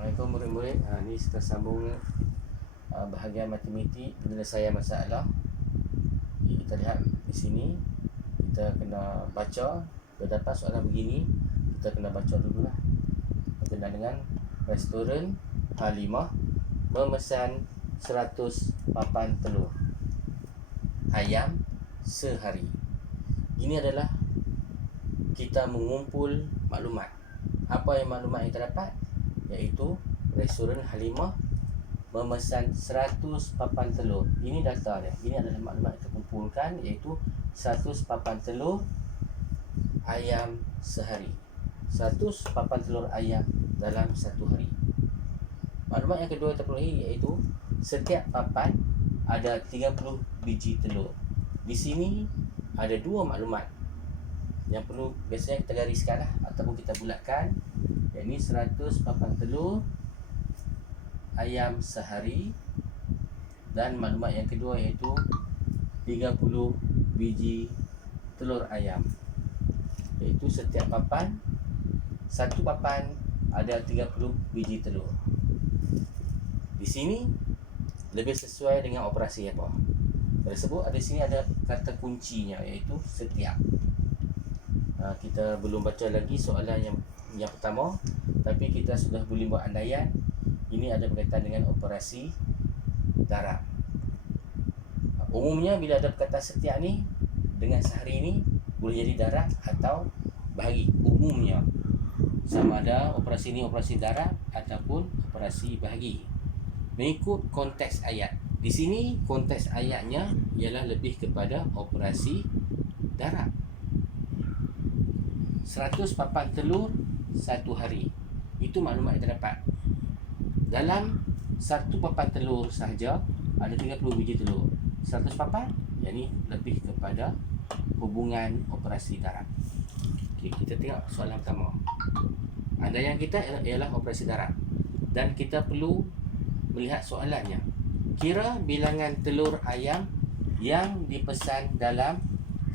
Assalamualaikum murid-murid. Ha, ni kita sambung uh, bahagian matematik penyelesaian masalah. Jadi, kita lihat di sini kita kena baca. Terdapat soalan begini kita kena baca dulu lah berkenaan dengan restoran Halimah memesan 100 papan telur. Ayam sehari. Ini adalah kita mengumpul maklumat. Apa yang maklumat yang terdapat iaitu restoran Halimah memesan 100 papan telur. Ini data dia. Ini adalah maklumat yang terkumpulkan iaitu 100 papan telur ayam sehari. 100 papan telur ayam dalam satu hari. Maklumat yang kedua terpenuhi iaitu setiap papan ada 30 biji telur. Di sini ada dua maklumat yang perlu biasanya kita gariskan lah ataupun kita bulatkan. Iaitu 100 papan telur ayam sehari dan maklumat yang kedua iaitu 30 biji telur ayam. Iaitu setiap papan satu papan ada 30 biji telur. Di sini lebih sesuai dengan operasi apa tersebut ada sini ada kata kuncinya iaitu setiap ha, kita belum baca lagi soalan yang yang pertama tapi kita sudah boleh buat andaian ini ada berkaitan dengan operasi darab. Umumnya bila ada perkataan setiap ni dengan sehari ni boleh jadi darab atau bahagi. Umumnya sama ada operasi ni operasi darab ataupun operasi bahagi. Mengikut konteks ayat. Di sini konteks ayatnya ialah lebih kepada operasi darab. 100 papan telur satu hari. Itu maklumat yang terdapat. Dalam satu papan telur sahaja ada 30 biji telur. 100 papan, yang ini lebih kepada hubungan operasi darat. Okey, kita tengok soalan pertama. Ada yang kita ialah operasi darat. Dan kita perlu melihat soalannya. Kira bilangan telur ayam yang dipesan dalam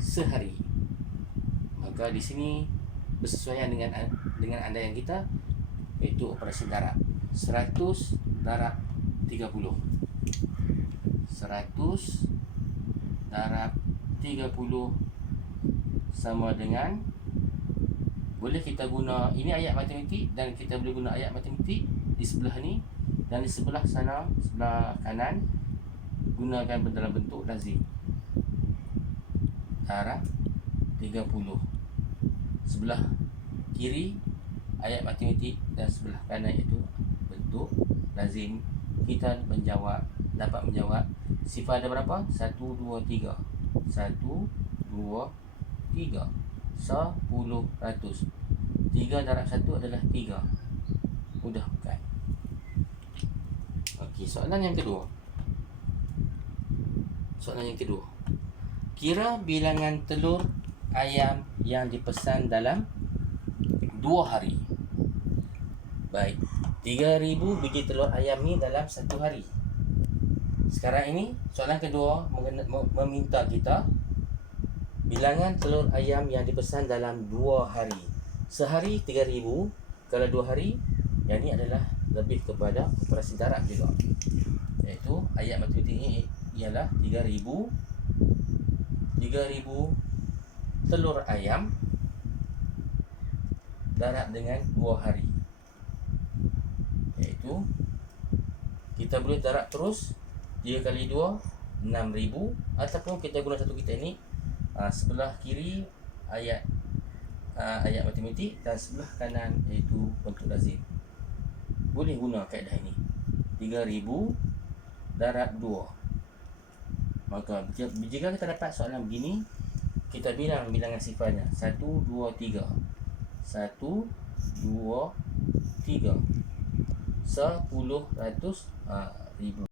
sehari. Maka di sini bersesuaian dengan dengan anda yang kita iaitu operasi darat. 100 darab 30 100 darab 30 sama dengan boleh kita guna ini ayat matematik dan kita boleh guna ayat matematik di sebelah ni dan di sebelah sana sebelah kanan gunakan dalam bentuk lazim darab 30 sebelah kiri ayat matematik dan sebelah kanan itu bentuk lazim kita menjawab dapat menjawab sifar ada berapa? 1 2 3. 1 2 3. 10 ratus. 3 darab 1 adalah 3. Mudah bukan? Okey, soalan yang kedua. Soalan yang kedua. Kira bilangan telur ayam yang dipesan dalam 2 hari. Baik. 3000 biji telur ayam ni dalam satu hari. Sekarang ini soalan kedua meminta kita bilangan telur ayam yang dipesan dalam dua hari. Sehari 3000, kalau dua hari yang ini adalah lebih kepada operasi darat juga. Iaitu ayat matematik ini ialah 3000 3000 telur ayam darat dengan dua hari. Iaitu kita boleh darab terus 3 kali 2 6000 ataupun kita guna satu kita ni uh, sebelah kiri ayat uh, ayat matematik dan sebelah kanan iaitu bentuk lazim. Boleh guna kaedah ini. 3000 darab 2 maka jika kita dapat soalan begini kita bilang bilangan sifatnya. 1 2 3 1 2 3 sepuluh ratus uh, ribu